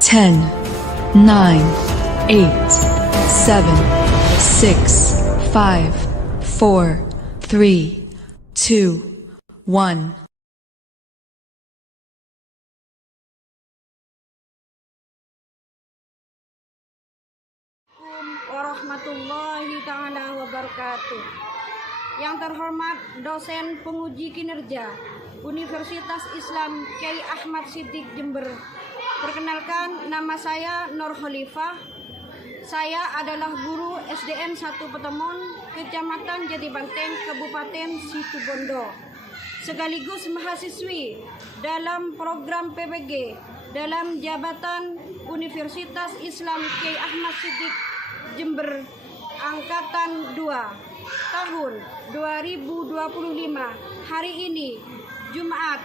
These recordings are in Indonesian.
10, 9, 8, 7, 6, 5, 4, 3, 2, 1. Warahmatullahi ta'ala wabarakatuh. Yang terhormat dosen penguji kinerja Universitas Islam Kyai Ahmad Siddiq Jember. Perkenalkan, nama saya Nur Khalifah. Saya adalah guru SDN 1 Petemon, Kecamatan Jatibanteng, Kabupaten Situbondo. Sekaligus mahasiswi dalam program PBG dalam jabatan Universitas Islam Kyai Ahmad Siddiq Jember Angkatan 2 tahun 2025. Hari ini Jumat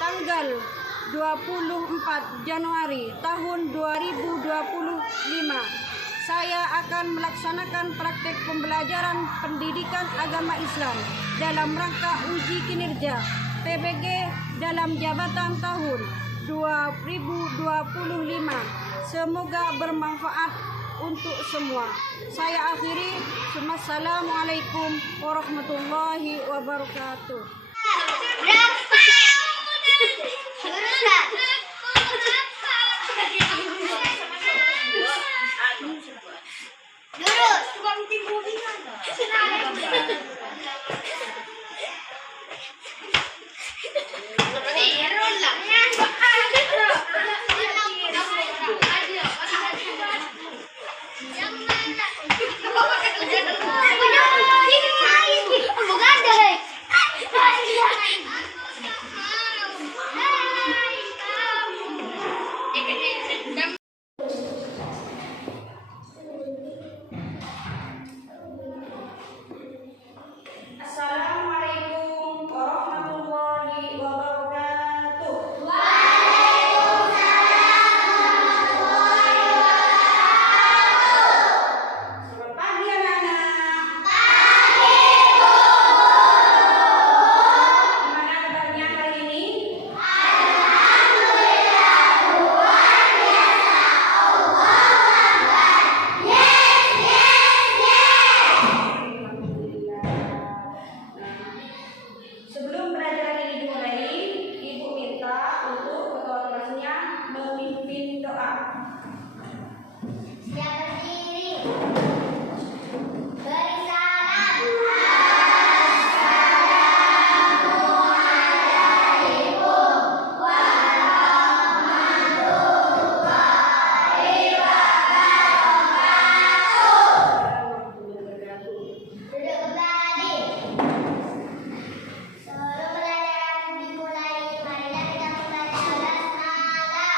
tanggal 24 Januari tahun 2025 saya akan melaksanakan praktek pembelajaran pendidikan agama Islam dalam rangka uji kinerja PBG dalam jabatan tahun 2025. Semoga bermanfaat untuk semua. Saya akhiri. Assalamualaikum warahmatullahi wabarakatuh. Assalamualaikum warahmatullahi wabarakatuh. Selamat pagi anak-anak. Gimana kabarnya hari ini? Sebelum pelajaran ini dimulai, Ibu minta untuk ketua kelasnya memimpin doa. Siap berdiri. Beri salam. Duduk kembali. Sebelum pelajaran dimulai, marilah kita membaca basmalah.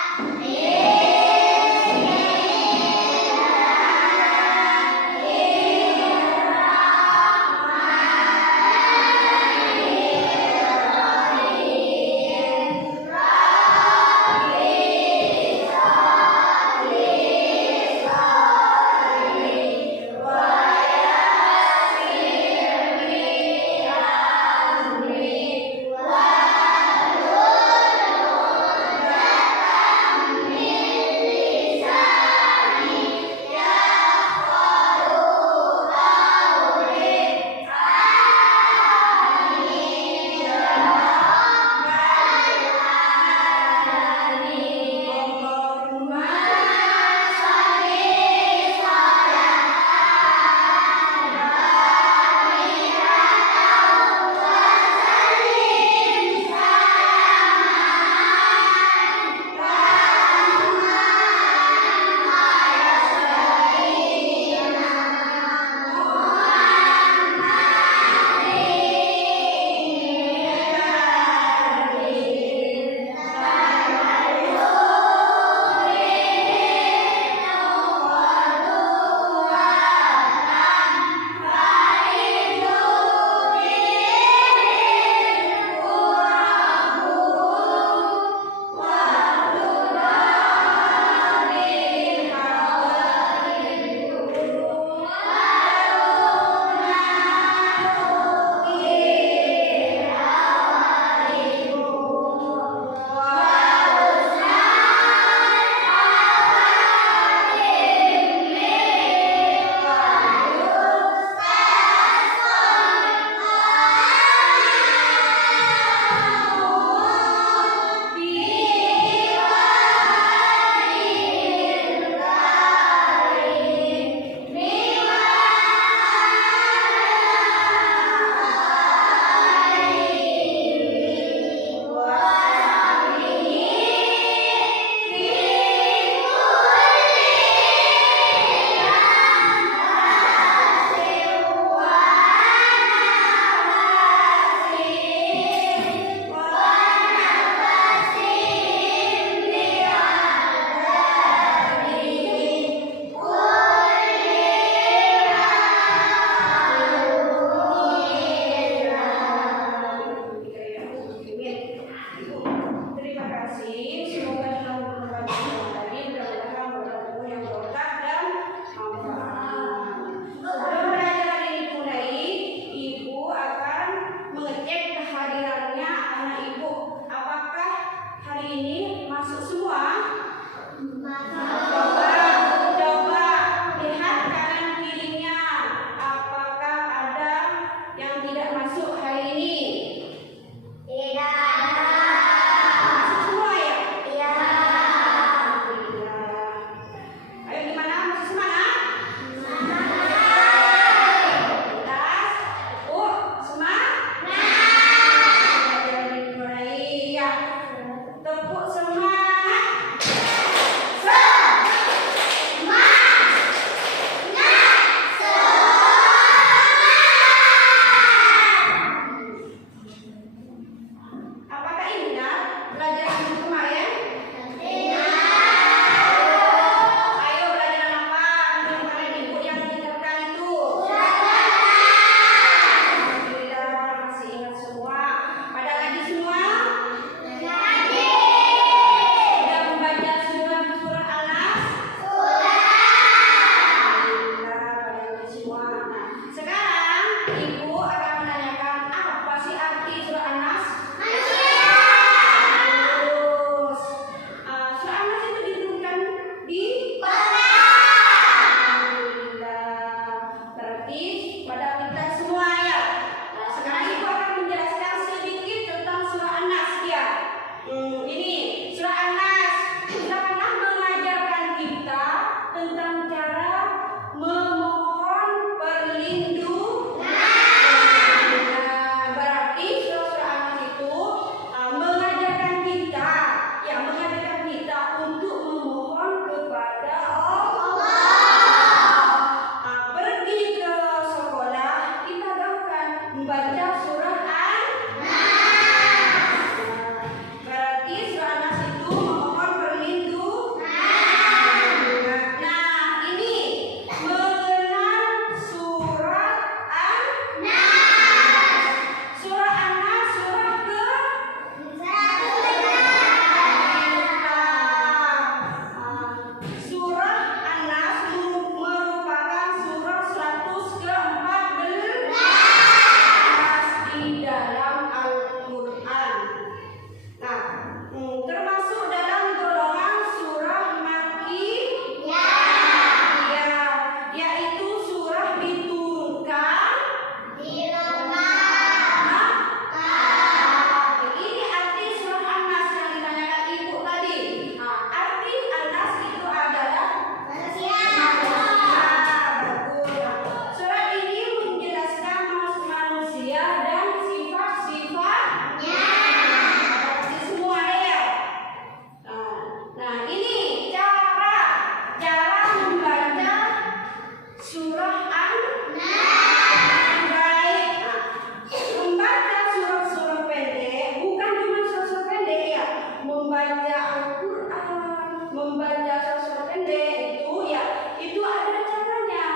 membaca surat pendek itu ya itu ada caranya.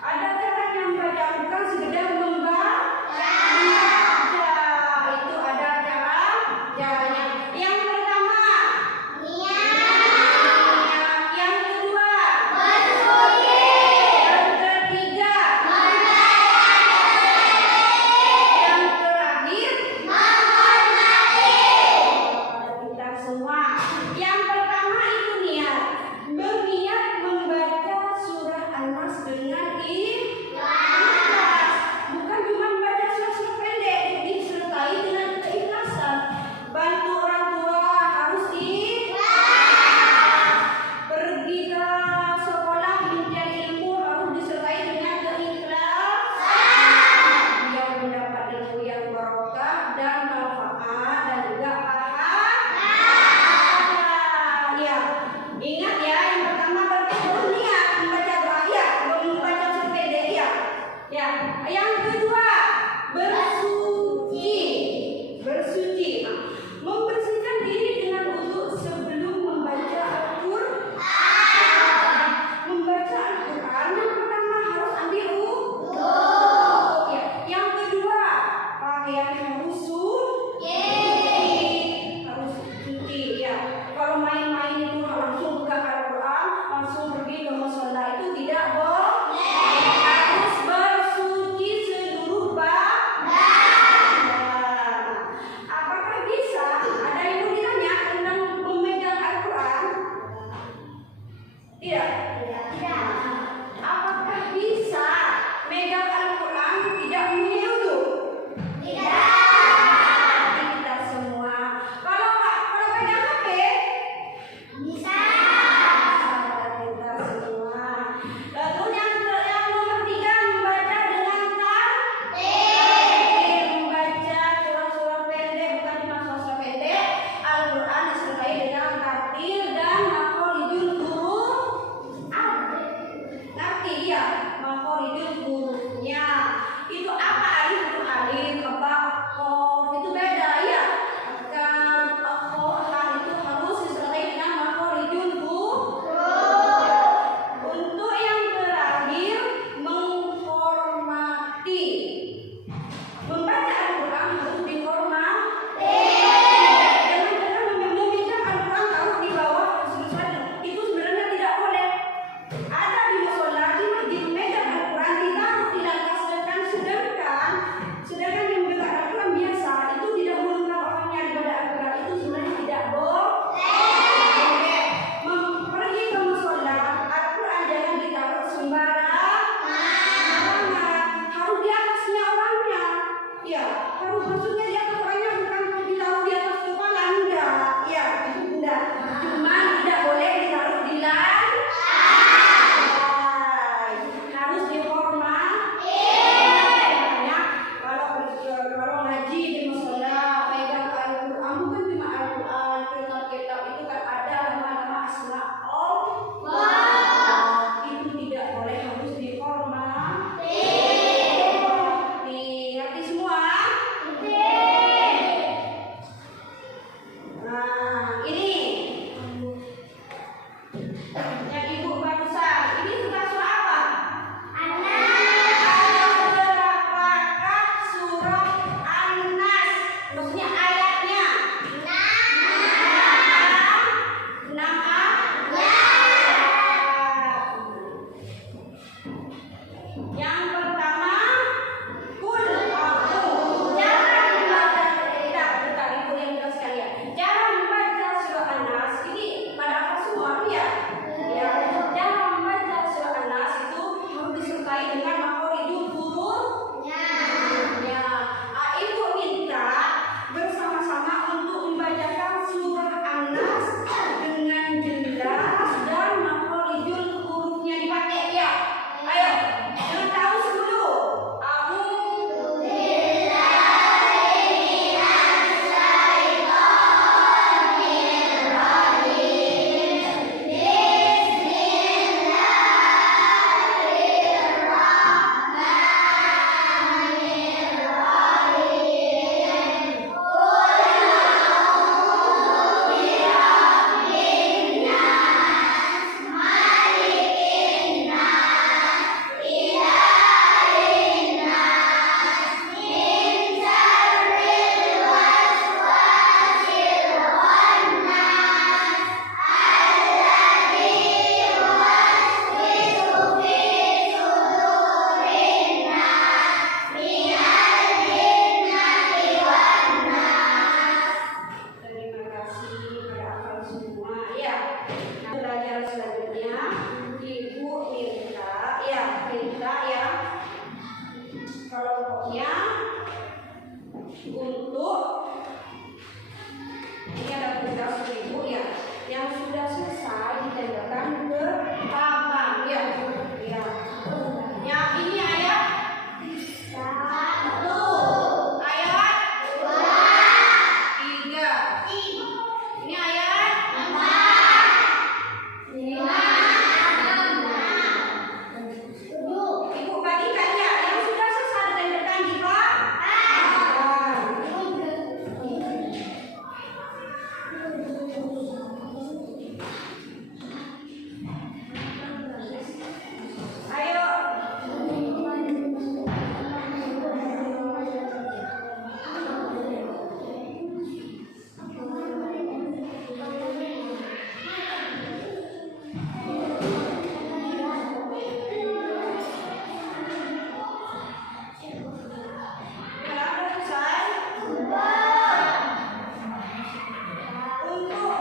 Ada caranya membaca, bukan sekedar membaca. Itu ada caranya. Yang pertama, yang kedua, yang ketiga, yang terakhir, kita semua. Yang pertama itu niat, berniat membaca surah An-Nas dengan ikhlas. Bukan cuma membaca surah pendek, disertai dengan keikhlasan. Bantu orang tua harus ikhlas. Pergi ke sekolah mencari ilmu harus disertai dengan keikhlasan. Biar mendapat ilmu yang barokah dan manfaat dan juga pahala. Ya, ingat ya, yang pertama berniat membaca doa ya, membaca surah pendek ya. Ya, yang kedua bersuci, membersihkan diri dengan wudu sebelum membaca Al-Qur'an. Membaca Al-Qur'an yang pertama harus ambil wudu. Ya, yang kedua pakaian harus suci ya. Kalau main-main itu langsung buka Al-Quran, langsung pergi ke mushola itu tidak boleh. Harus bersuci seluruh badan. Apakah bisa? Ada yang bertanya tentang memegang Al-Quran? Tidak. Apakah bisa megang Al-Quran tidak mempunyai wudu? Kita semua. Kalau pegang HP, Bisa. kita semua. Lalu yang nomor 3 membaca dengan tartil. Membaca surah-surah pendek, bukan cuma surah pendek. Al-Quran disertai dengan tartil dan makhorijul huruf. yang selanjutnya Ibu minta ya kelompoknya untuk ini ada tugas Ibu ya yang sudah selesai ditandakan ke papan ya. Ya ini ayat 1, ayat 2, 3. Ini ayat 4, 5. Ibu bagikan ya yang sudah selesai ditandakan di papan. Ayo. Untuk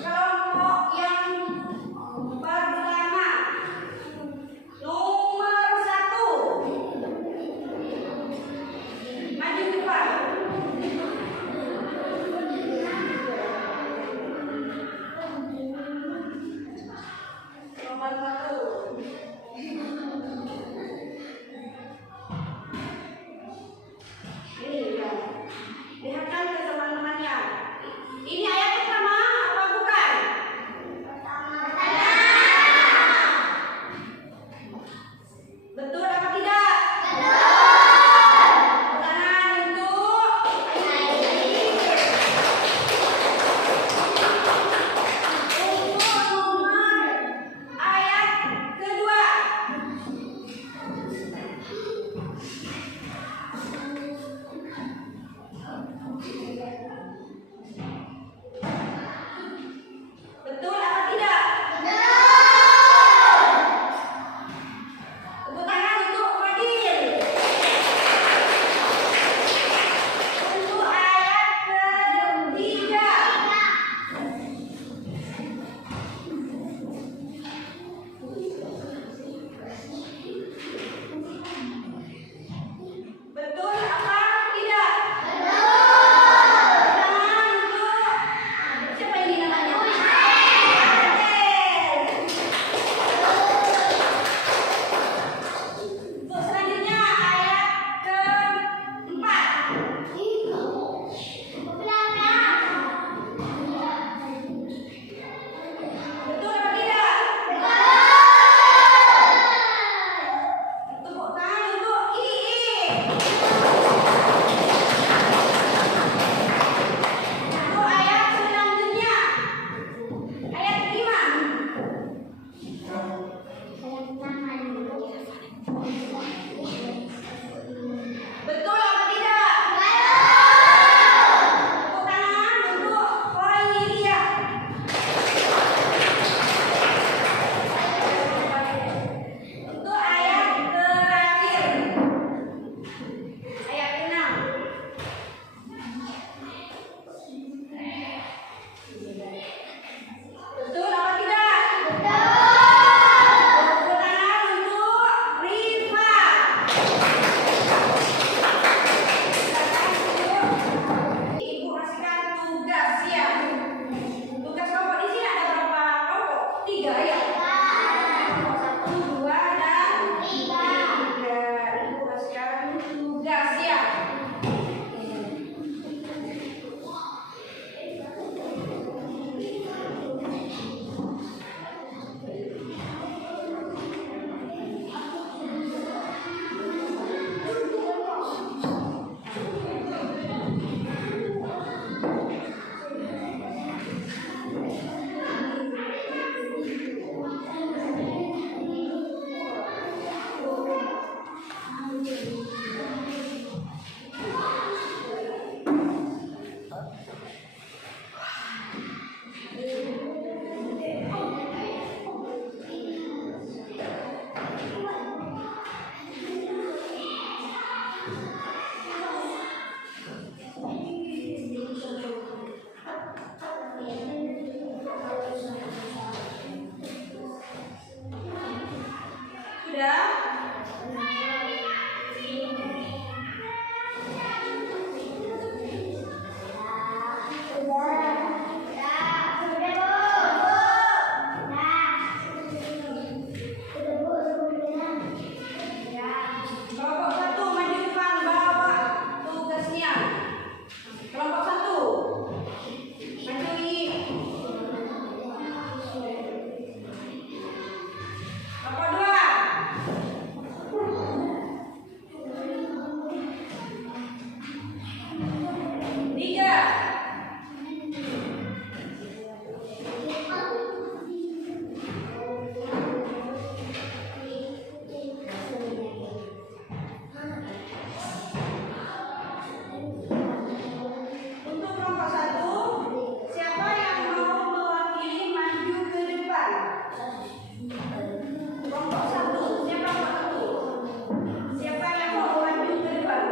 kelompok yang pertama nomor 1 maju depan. Nomor 1. Ini ya. Lihatkan ke teman-temannya. Ini ayat pertama apa bukan? Betul apa tidak? Tangan untuk nomor ayat kedua. Betul apa tidak? Tepuk tangan untuk Fadil. Untuk ayat ketiga. Betul apa tidak? Tangan untuk siapa ini namanya? Untuk selanjutnya ayat keempat. Betul apa tidak? Tepuk tangan untuk Ii. Untuk ayat selanjutnya ayat 5. Betul apa tidak? Tepuk tangan untuk Koilia. Untuk ayat terakhir ayat 6. Betul apa tidak? Tepuk tangan untuk Rifa. Ibu kasihkan tugas ya. Tugas kelompok di sini ada berapa kelompok? 3 ya. 1, 2, dan 3. Ibu kasihkan tugas ya. sudah? Kelompok satu maju depan bawa tugasnya. Kelompok satu maju ini. Kelompok dua. Tiga. Untuk kelompok satu, siapa yang mau mewakili maju ke depan? Kelompok satu, siapa kelompok satu? Siapa yang mau maju ke depan?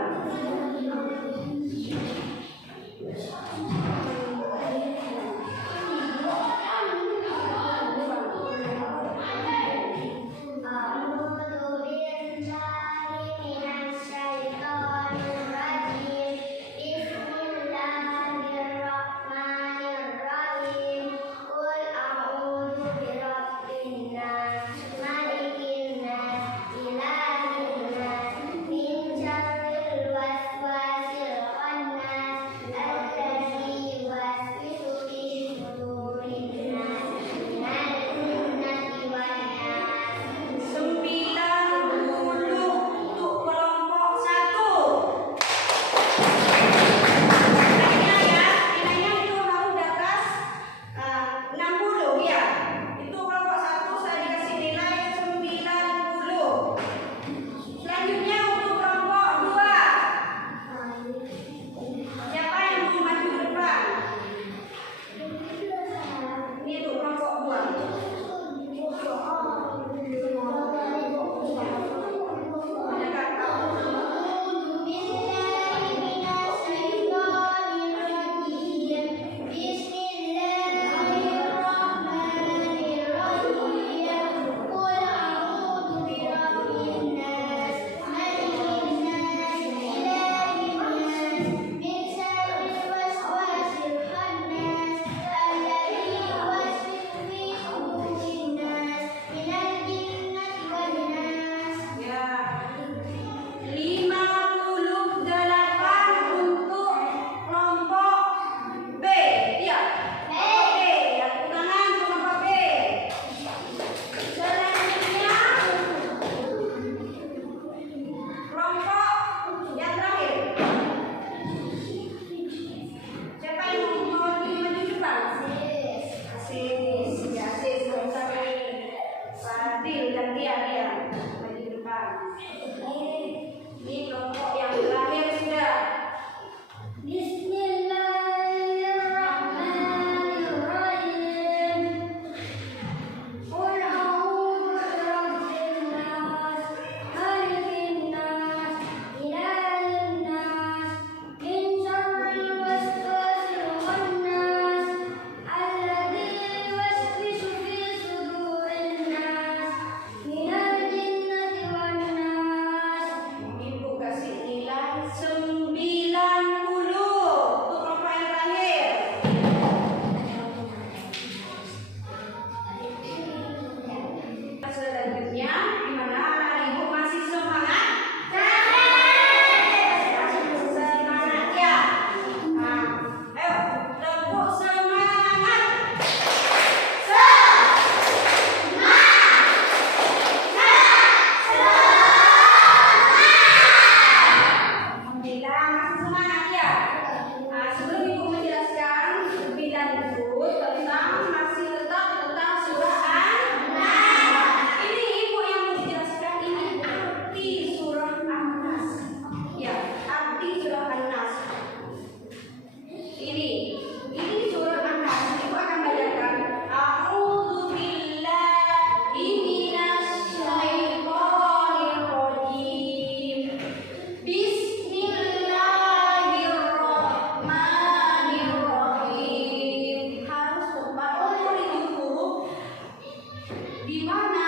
di mana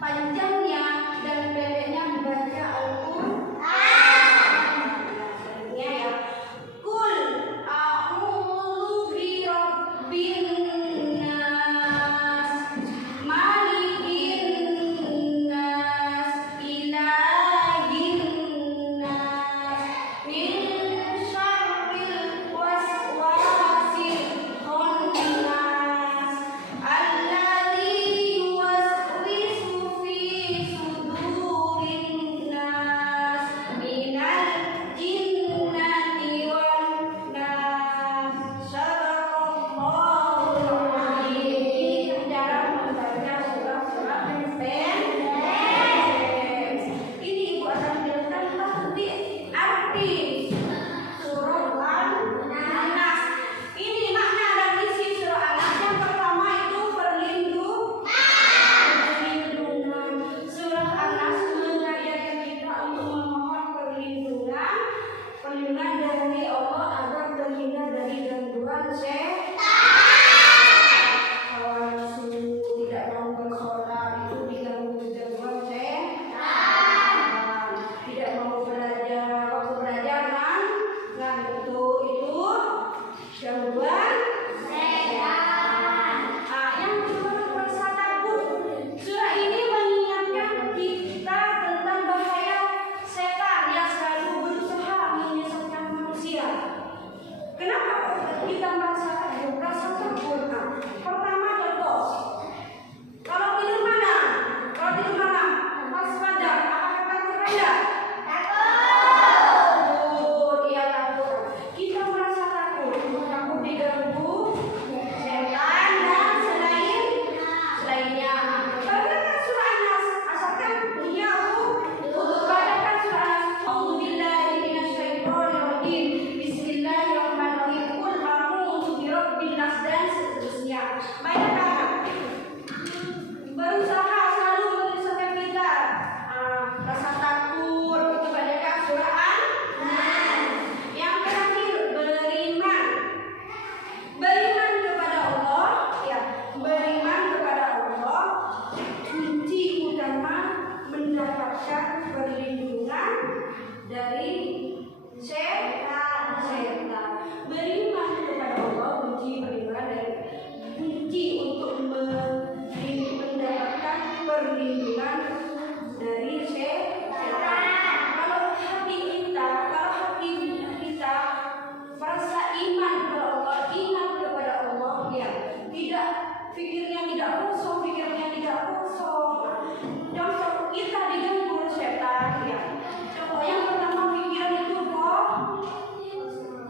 panjangnya contoh kita diganggu setan ya. Contoh yang pertama pikiran itu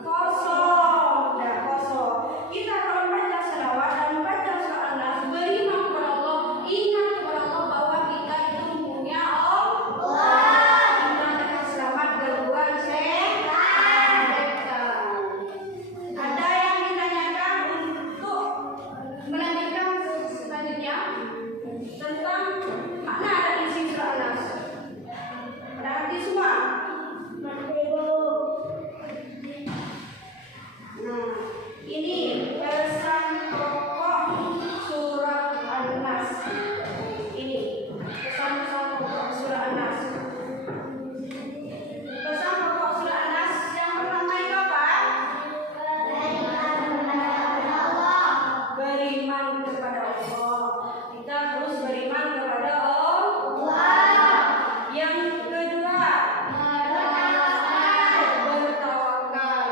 kosong, ya kosong. Kita kalau baca selawat dan baca surah An-Nas beriman kepada Allah, ingat kepada Allah bahwa kita itu punya Allah. Kita akan selamat gangguan setan. Ada yang ditanyakan untuk melanjutkan selanjutnya tentang makna dari isi surah An-Nas. Ada arti semua? Nah, ini pesan pokok surah An-Nas. Ini pesan-pesan pokok surah An-Nas. Pesan pokok surah An-Nas yang pertama itu apa? Beriman kepada Allah. Kita harus beriman kepada Allah. Yang kedua, bertawakal.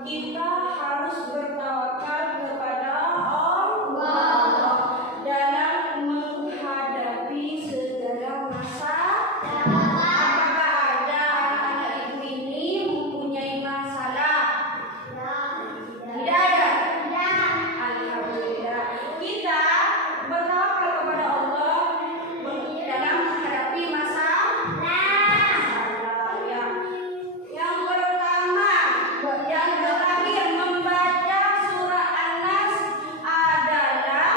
Kita harus bertawakal kepada Allah dalam menghadapi segala masalah. Apakah ada anak-anak ibu ini mempunyai masalah? Tidak ada. Alhamdulillah. Kita bertawakal kepada Allah dalam menghadapi masalah. Ya. Yang pertama, yang terakhir membaca surah An-Nas adalah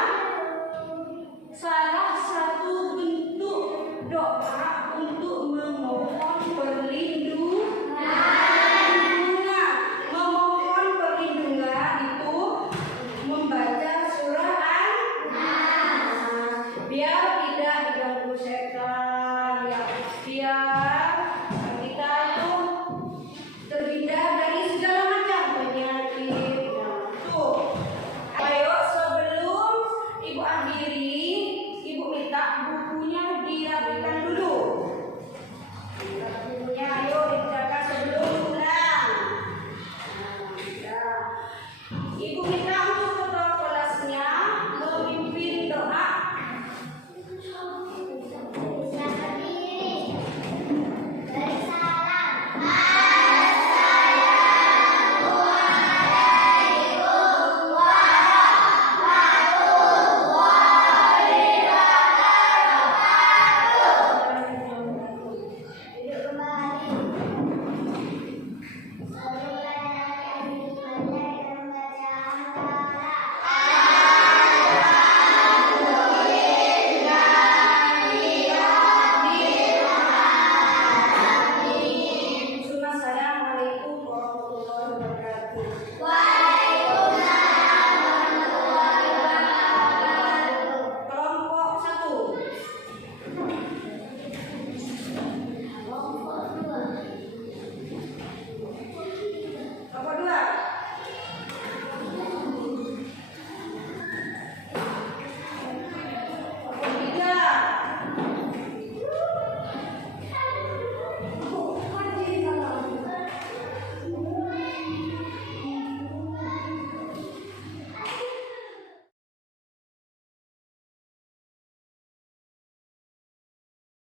salah satu bentuk doa untuk memohon perlindungan. Memohon perlindungan itu membaca surah An-Nas. Biar